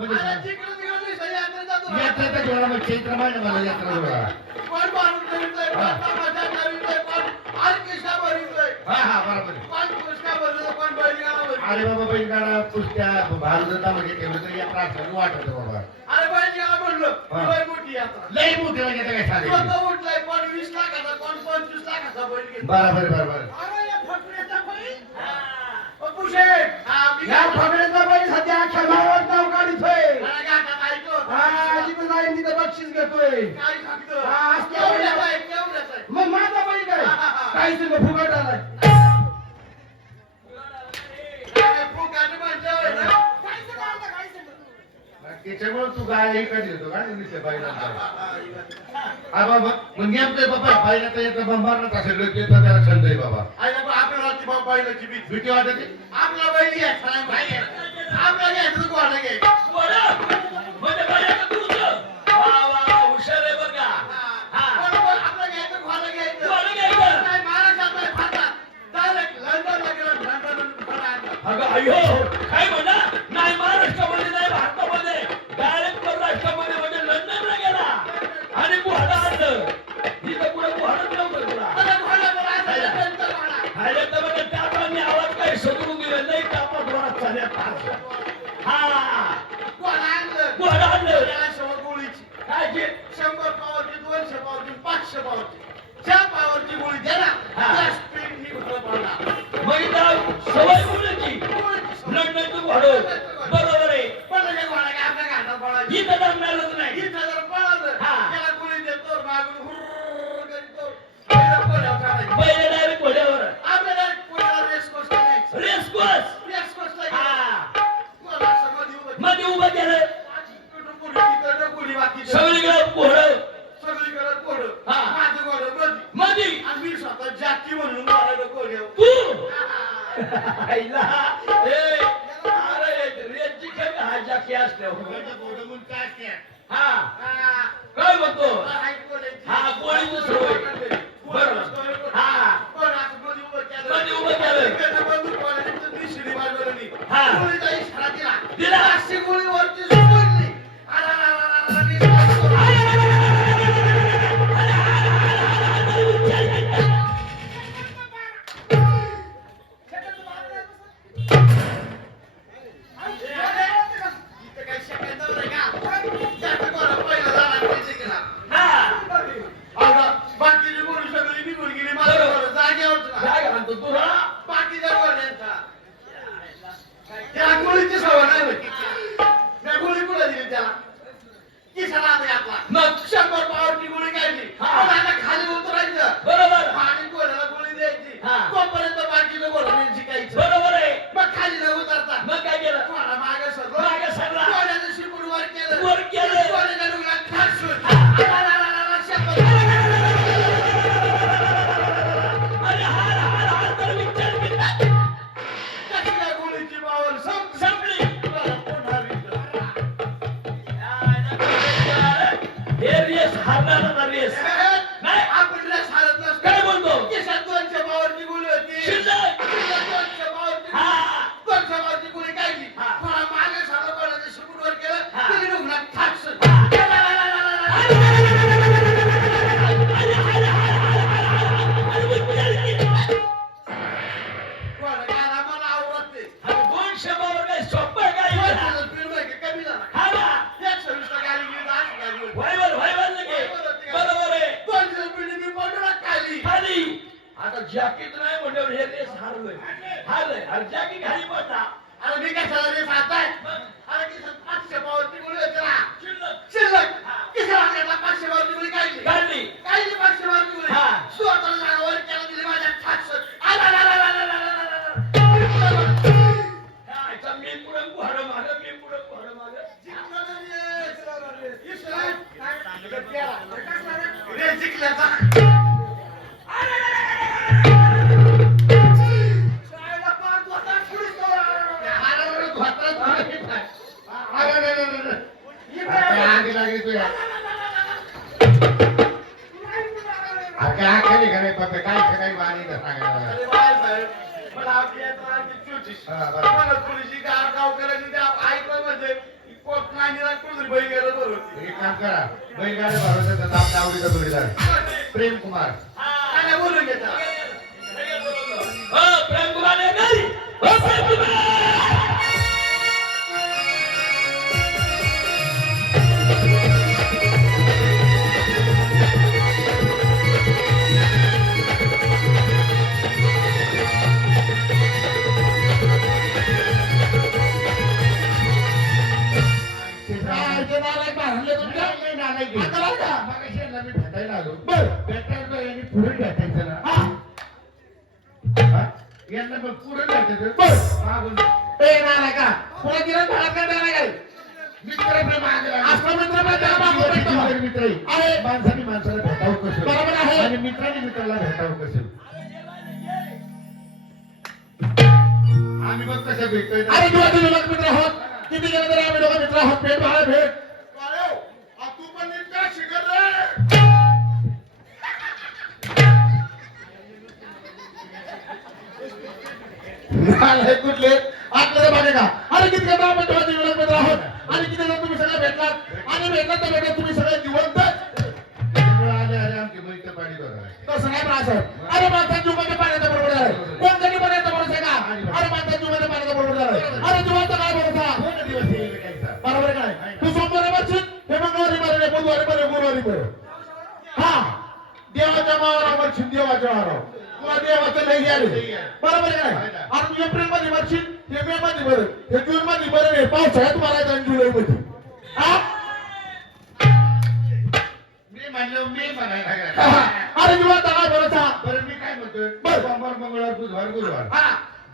म्हणजे अरे जिकडे तिकडे नाही यात्रा जातो यात्रेचा जोडा मग चैत्र महिना मला यात्रा जोडा कोण मारून करीतोय कोण तमाशा करीतोय कोण ऑर्केस्ट्रा भरीतोय हा बरोबर कोण पुष्का भरतो कोण बैलगाडा भरतो अरे बाबा बैलगाडा पुष्ट्या भारत मध्ये ठेवलं तर यात्रा असं वाटत बाबा अरे बैलगाडा म्हणलं लय मोठी यात्रा लय मोठी लागेल काय साधे स्वतः उठलाय कोण 20 लाखाचा कोण 25 लाखाचा बैल घेतो बरोबर अरे या फकड्याचा बैल पप्पू शेठ या फकड्याचा बैल सध्या अख्ख्या गावात नाव काढितोय मला गाठात ऐकतो हा जिथं जाईन तिथं बक्षीस घेतोय काय सांगतो हा, असं केवढ्याचा आहे केवढ्याचा आहे मग माझा बैल काय काही सगळं फुकट आलाय काय फुकाट म्हणतोय ना त्याच्यामुळे तू गाय हे कधी देतो का दिसले बैलांचा हा बाबा मग नेमकं बाबा बैलाचा येतं बंबारला असेल त्याचा त्याला छंद आहे बाबा अरे बा आपल्याला ती बाबा बैलाची भीती भीती वाटते आपला बैल घ्या छान बैल आपला घ्यायचं कोणा घ्यायचं आपला घ्यायचं कोणा घ्यायचं नाही महाराष्ट्रात नाही भारतात डायरेक्ट लंडनला गेलं लंडनवरून कोणा आणलं अगं अयो काय म्हणा नाही महाराष्ट्रामध्ये नाही भारतामध्ये डायरेक्ट परराष्ट्रामध्ये म्हणजे लंडनला गेला आणि गुहाडा आणलं तिथं पुढे गुहाडच नव्हतं तुला मला कोणा बरं असायचं त्यांचं कोणा खायला तर म्हणजे टापांनी आवाज काही सदरून दिला नाही टापा जोरात चालत हा कोणा आणलं गुहाडा आणलं त्याला शेवट गोळीची काय जे 100 पावरची 200 पावरची 500 पावरची ज्या पावरची गोळी द्या ना हा. त्या स्पीड मी भरत पडला मग इथं सवय बोलायची लंडनचं गुहाडं बरोबर आहे पण त्याच्या घोडा काय आपल्या घाटात पळायची इथं जमणारच नाही इथं जर पळालं हा. त्याला गोळी देतो मागून हुर्र करीतो पहिलं कोल्यावर काढायचं. पहिले डायरेक्ट घोड्यावर आपल्याला कोल्याला रेस कोर्स करायचं रेस कोर्स रेस कोर्सला हा कोणाला समज येऊ दे. मध्ये उभं केलं इकडं गोळी, तिकडं गोळी, बाकीचं सगळीकडे घोडं सगळीकडे घोडं. हा. माझं घोडं मध्ये. मध्ये आणि मी स्वतः जाती म्हणून मारायला कोल्यावर. तू आईला ए अरे रेची काय हा जाकी असल्यावर माझं घोडं म्हणून काय असते? हा हा. काय म्हणतो हाय कोल्याची. हा, कोळीची सवय. बरोबर. हा. कोण असं मध्ये उभं केलं. मध्ये उभं केलं. इकडनं बंदूक वाजवली, तर दुसरी वाजवली. हा. गोळीचा इशारा दिला. दिला. अशी गोळी वरती सोडली. अरे, इथं काही शक्यता नाही का? त्याचं कोणा पहिला झाला पाहिजे केला. हा बाकीची गोळी सगळी निघून गेली. माझं बरोबर. घोडं जागेवरच राहिलं. काय म्हणतो तू हा बाकीच्या गोळ्यांचा. त्याला गोळीची सवय नाही होती. मी गोळी कुठे दिली त्याला? किशाला आता घातला. मग 100 पावरची गोळी काढली. हा. पण आता खाली उतरायचं. बरोबर आणि घोड्याला गोळी द्यायची. हा. तोपर्यंत बाकीचं घोडं शिकायचं. बरोबर आहे मग खाली न उतरता मग काय केलं घोडा मागे सरलो. मागे सरला. घोड्याचं शिपूट वर केलं. वर केलं. घोड्याच्या डोक्यात ठासून. शपथ. अरे हार हार हार तर विचार केला कसल्या गोळीची पावर संपली पुन्हा हे रेस हारणारा रेस नाही आपण रेस हारत नसतो. काय म्हणतो केसात 200 पावरची गोळी होती. शिल्लक 200 पावरची हा. 200 पावरची गोळी काढली. हा. थोडा मागे सरलं, घोड्याचं शिपूट वर केलं. हा. तिने डोक्यात ठासून. घोडा काय आम्हाला आवडत नाही. 200 बाबा काय सोपं काय घोड्याचं speed माहिती का? कमी झाला. हा ना 120 ला गाडी गेली तर 80 गाडी होती. व्हायवर लगे बरोबर आहे 200 speed मी पडून खाली. खाली आता जॅकेट नाही म्हणल्यावर हे रेस हारलंय अरे जॅकेट खाली पडला अरे मी कशाला रे सांगताय? अरे किसान 500 पावरची गोळी होती ना. शिल्लक शिल्लक. किसान घेतला 500 पावरची गोळी काढली. काढली काढली 500 पावरची गोळी. हा. स्वतःला जागावर केला दिली माझ्या ठासून. काय मी पुढे घोडं मागं मी पुढे घोडं मागं रे जिंकल्याचा. शाळेला पाच वाजता पुढे सोडा. हारावर धोत्रात मागे टाक. इकडे आता आगी लागली तुझ्या खाली घरे पप्पे काय सकाळी वाणी सांगायला अरे बाय साहेब, पण आपली आता आरती चुकीची. हा, बरोबर. मला पोलिसी गाव गावकऱ्यांनी त्या ऐकलं म्हणजे कोकणाला कुठे बैल गेलं बरोबर एक काम करा बैलगाडी भरवतात आपल्या आवडीचा जोडीदार प्रेम कुमार काय बोलून घेता प्रेम कुमार नाही प्रेम कुमार यांना मग पुढे भेटायचं मागून मित्र मित्र माणसाने माणसाला भेटावं कसं बरोबर आहे. आणि मित्राने मित्राला भेटावं कसं आम्ही मग कसं भेटतोय अरे किंवा तुम्ही लोक मित्र आहोत किती गेलं तरी आम्ही लोक मित्र आहोत भेट भाडा भेट तू पण नीट का शिकत रे नाही कुठले आपल्याला बघा का अरे किती गेलं आपण तेव्हा तुम्ही लोक मित्र आहोत आणि किती जण तुम्ही सगळे भेटलात आणि भेटलात तर भेटलात तुम्ही सगळे जिवंत आले आले आमची मैत्र पाणी बघा तसं नाही राहत अरे माणसाच्या जीवाच्या पाण्याचा बरोबर आहे कोणत्याही पाण्याचा बरोबर आहे का अरे माणसाच्या जीवाच्या पाण्याचा बरोबर आहे अरे जीवाचा काय भरोसा दोन दिवस येईल काहीचा बरोबर आहे काय तू सोमवारी बसशील हे मंगळवारी बरे बुधवारी बरे गुरुवारी बरे हा देवाच्या मारावर बसशील देवाच्या मारावर तुला देवाचं नाही आले बरोबर आहे काय आणि तू एप्रिल मध्ये बसशील हे मे मध्ये बरं हे जून मध्ये बरं आहे पावसाळ्यात मारायचं आणि जुलै मध्ये हा मी म्हणलं मी म्हणायला लागला. अरे जीवाचा काय भरोसा बरं मी काय म्हणतोय बरं. सोमवार मंगळवार बुधवार गुरुवार हा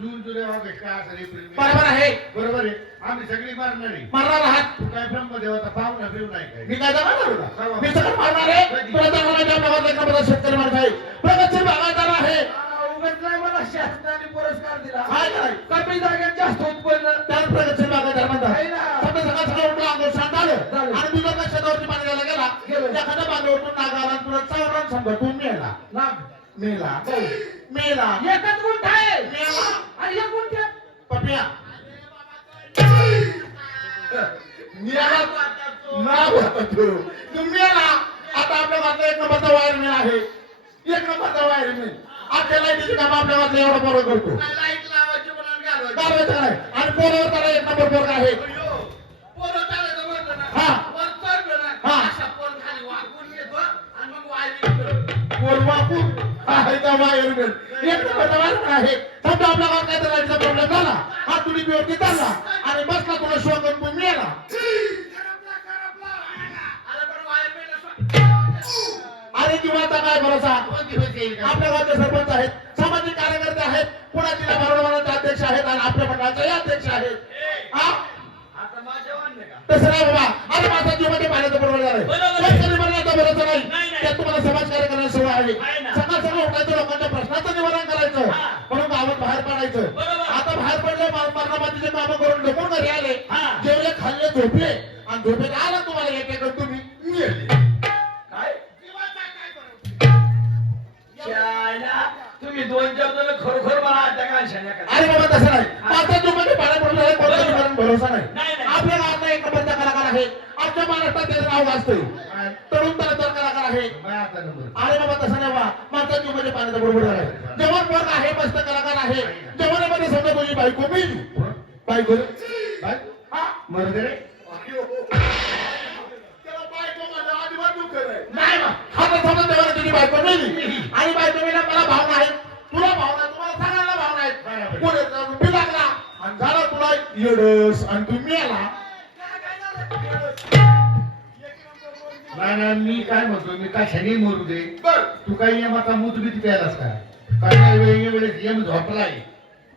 जून जुलै ऑगस्ट काय असेल एप्रिल मे. बरोबर आहे बरोबर आहे आम्ही सगळी मारणारी मारणार आहात तू काय ब्रह्मदेवाचा पाहुणा बिव नाही मी काय काय जाणार मी सगळं मारणार आहे तुला चांगला भागात एका शेतकरी माणूस आहे प्रगतशील भागादार आहे उगाच नाही मला शासनाने पुरस्कार दिला काय नाही कमी जागेत जास्त उत्पन्न त्याला प्रगतशील भागादार म्हणतात आहे ना. सगळं सगळं सगळं उठलं अंघोळ सांग झालं झालं. आणि तुझं का शेतावरती पाणी घायला गेला गेलं. एखाद्या बांधवातून नागाला आणि तुला चावरान समजा तू मेला नाग मेला मेला एकच गुंठ आहे मेला आणि एक गुंठ पप्या मेला नाव होतं तू तू मेला आता आपल्या घरात एक नंबरचा वायरमॅन आहे एक नंबरचा वायरमॅन आपल्या लाईटीचे काम आपल्या घरातलं एवढं बरोबर करतो लाईट लावायची म्हणून घालवायची गावाचं काय आणि पोरावर त्याला एक नंबर पोरगा आहे पोरं चालायचं म्हणलं ना हा. वर चढलं ना हा. अशा पोर खाली वाकून येतो आणि मग वायरिंग करतो. पोरवापूर आहे त्या वायरमॅन एक नंबरचा वायरमॅन आहे समजा आपल्या घरात काय तर लाईटचा प्रॉब्लेम झाला हा तुझी बिवरती चालला आणि बसला तुला शॉक आणि तू मेला अरे पण वायरमॅन अरे जीवाचा काय भरोसा दोन दिवस येईल काय आपल्या गावचे सरपंच आहेत सामाजिक कार्यकर्ते आहेत पुन्हा जिल्हा भरवणाचे अध्यक्ष आहेत आणि आपल्या मंडळाचे अध्यक्ष आहेत हा आता माझ्या वाढलं का तसं नाही बाबा अरे माझा जीवामध्ये पाण्याचं बरोबर झालंय बरोबर. शेतकरी म्हणण्याचा भरोसा नाही नाही, नाही. त्यात तुम्हाला समाजकार्य करण्याची सवय आहे आहे ना. सकाळ सकाळ उठायचं लोकांच्या प्रश्नाचं निवारण करायचं हा. म्हणून गावात बाहेर पडायचं बरोबर. आता बाहेर पडले मरणाबादीचे कामं करून ढकून घरी आले हा. जेवले खाल्ले झोपले आणि झोपेत आला तुम्हाला एक तुम्ही मेले काय शाळा तुम्ही दोन चार जण खरोखर मला आता काय शाळा करा अरे बाबा तसं नाही माझ्या जीवनामध्ये पाण्या पडलं आहे कोणत्या जीवनात भरोसा नाही, नाही नाही. आपल्या गावातला एक नंबरचा कलाकार आहे आमच्या महाराष्ट्रात त्याचं नाव गाजतंय तरुण तर कलाकार आहे माझा नंबर अरे बाबा तसं नाही बा माझ्या जीवनामध्ये पाण्याचा बरोबर आहे जवान वर्ग आहे मस्त कलाकार आहे जवानामध्ये समजा तुझी बायको मिळली बायको काय हा मरू दे रे त्याला बायको माझ्या आधीवर दुःख आहे नाही बा हा तर समजा देवाला तुझी बायको मिळली आणि बायको मिळाला मला भावना आहे तुला भावना तुम्हाला सगळ्यांना भावना आहेत पुढे जाऊन मी लागला आणि झाला तुला येडस आणि तू मिळाला नाही नाही मी काय म्हणतो मी कशाने मरू दे बर तू काही यमाचा मूत बी प्यायलास का काही वेळेस यम झोपलाय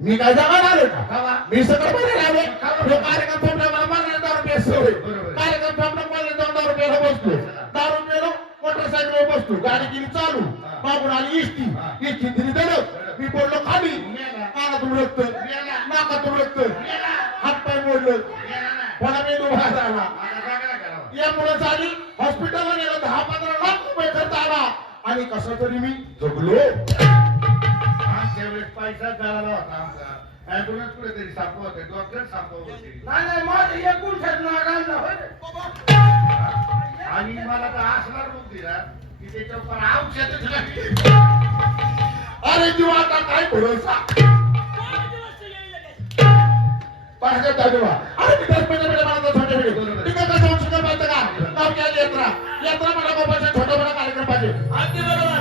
मी काय जागा आलो का का बा? मी सगळं बघायला आलो तो कार्यक्रम थांबला मला मारणार 10 रुपये सवय बरोबर. कार्यक्रम थांबला मला 10 रुपयाला बसतो 10 रुपयाला मोटरसायकलवर बसतो गाडी केली चालू मागून आली इष्टी इष्टी दिली दडप मी पडलो खाली कानातून रक्त नाकातून रक्त हातपाय मोडलं मला मेंदू बाहेर आला आता जागा करावा या मुलं झाली हॉस्पिटलला नेलं 10-15 लाख रुपये खर्च आला आणि कसं तरी मी जगलो आमच्या वेळेस पैसा झाला होता आमचा ऍम्ब्युलन्स कुठेतरी सापवते डॉक्टर सापवते नाही माझं एक गुंठ्यात नाग आणलं होय रे. आणि मला तर असला रोग दिला की त्याच्यावर औषधच नाही अरे जीवा आता काय भरोसा पाहिजे दादवा अरे मी 10 मिनिटं मला छोटे व्हिडिओ तिकडे जाऊन सुद्धा पाहतं का गावच्या यात्रा यात्रा मला बाबाचा छोटा मोठा कार्यक्रम पाहिजे अगदी बरोबर